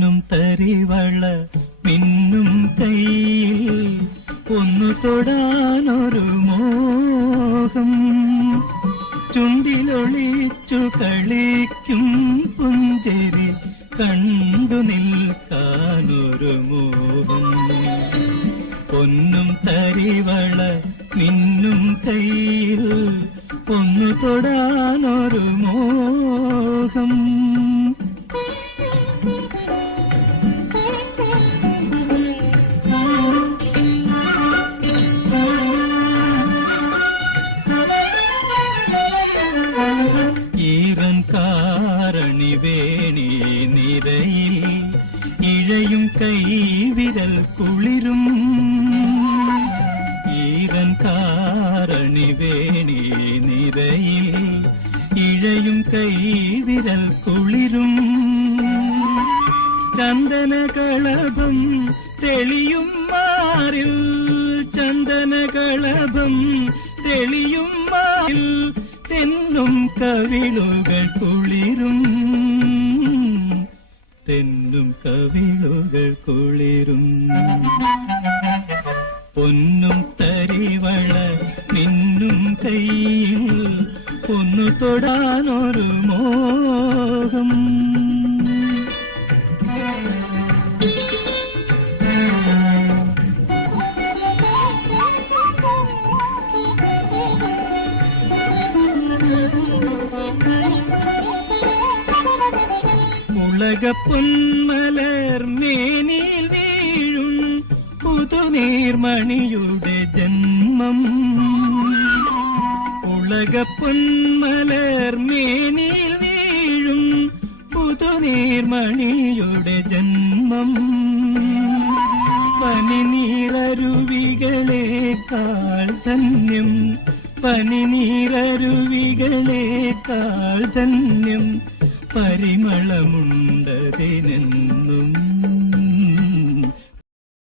മിന്നും തരിവള പിന്നും കയ്യിൽ ഒന്നു തൊടാനൊരു മോഹം. ചുണ്ടിലൊളിച്ചു കളിക്കും പുഞ്ചരി കണ്ടു നിൽക്കാനൊരു മോഹം. പൊന്നും തരിവള പിന്നും കയ്യിൽ ഒന്നു തൊടാനൊരു മോഹം. കാരണി വേണി നിരയിൽ ഇഴയും കൈവിരൽ കുളിരും. ഈരൻ കാരണി വേണി നിരയിൽ ഇഴയും കൈവിരൽ കുളിരും. ചന്ദനകളഭം തെളിയും മാറിൽ ചന്ദനകളഭം തെളിയും മാറിൽ തെന്നും കവിളുകൾ കുളിരും. തെന്നും കവിളുകൾ കുളിരും. പൊന്നും തരിവള നിന്നും കയ്യിൽ ഒന്നു തൊടാനൊരു മോഹം. ഉലക പൊന്മലർ മേനിൽ വീഴും പുതുനീർമണിയുടെ ജന്മം. ഉലക പൊന്മലർ മേനിൽ വീഴും പുതുനീർമണിയുടെ ജന്മം. പനിനീറരുവികളേക്കാൾ ധന്യം പനിനീറരുവികളേക്കാൾ ധന്യം പരിമളമുണ്ടതിനെന്നും